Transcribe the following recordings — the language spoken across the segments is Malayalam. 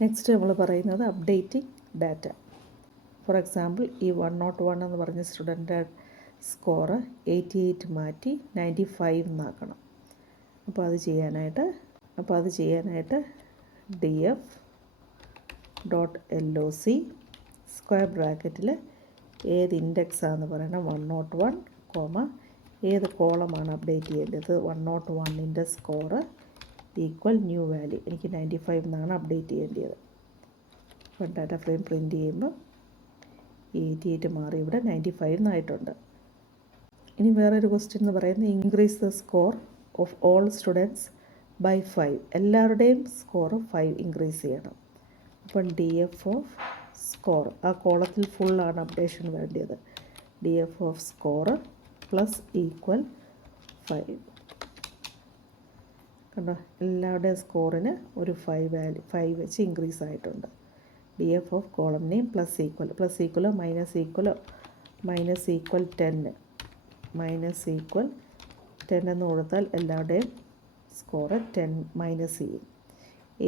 നെക്സ്റ്റ് നമ്മൾ പറയുന്നത് അപ്ഡേറ്റിംഗ് ഡാറ്റ. ഫോർ എക്സാമ്പിൾ, ഈ 101 എന്ന് പറഞ്ഞ സ്റ്റുഡൻ്റ് സ്കോറ് 88 മാറ്റി 95 എന്നാക്കണം. അപ്പോൾ അത് ചെയ്യാനായിട്ട് df ഡോട്ട് LOC സ്ക്വയർ ബ്രാക്കറ്റിൽ ഏത് ഇൻഡെക്സാന്ന് പറയണം 101, ഏത് കോളമാണ് അപ്ഡേറ്റ് ചെയ്യേണ്ടത് 101ൻ്റെ സ്കോറ് ഈക്വൽ ന്യൂ വാല്യൂ. എനിക്ക് 95 എന്നാണ് അപ്ഡേറ്റ് ചെയ്യേണ്ടത്. അപ്പോൾ ഡാറ്റ ഫ്രെയിം പ്രിൻറ്റ് ചെയ്യുമ്പോൾ 88 മാറി ഇവിടെ 95 എന്നായിട്ടുണ്ട്. ഇനി വേറൊരു ക്വസ്റ്റ്യൻ എന്ന് പറയുന്നത് increase the score of all students by 5. എല്ലാവരുടെയും സ്കോർ 5 ഇൻക്രീസ് ചെയ്യണം. അപ്പം DF ഓഫ് സ്കോർ, ആ കോളത്തിൽ ഫുള്ളാണ് അപ്ഡേഷൻ വേണ്ടത്. DF of square plus equal 5. കണ്ടോ, എല്ലാവരുടെയും സ്കോറിന് ഒരു 5 വെച്ച് ഇൻക്രീസ് ആയിട്ടുണ്ട്. DF of column name plus equal minus equal 10 എന്ന് കൊടുത്താൽ എല്ലാവരുടെയും സ്കോറ് 10 മൈനസ് ചെയ്യും.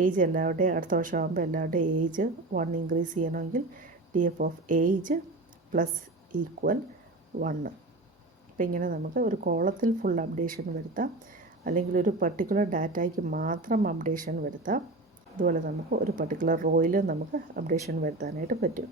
ഏജ് എല്ലാവരുടെയും അടുത്ത വർഷം ആകുമ്പോൾ എല്ലാവരുടെയും ഏജ് 1 ഇൻക്രീസ് ചെയ്യണമെങ്കിൽ DF of age plus equal 1. അപ്പോൾ ഇങ്ങനെ നമുക്ക് ഒരു കോളത്തിൽ ഫുൾ അപ്ഡേഷൻ വരുത്താം, അല്ലെങ്കിൽ ഒരു പർട്ടിക്കുലർ ഡാറ്റയ്ക്ക് മാത്രം അപ്ഡേഷൻ വരുത്താം. അതുപോലെ നമുക്ക് ഒരു പർട്ടിക്കുലർ റോയിൽ നമുക്ക് അപ്ഡേഷൻ വരുത്താനായിട്ട് പറ്റും.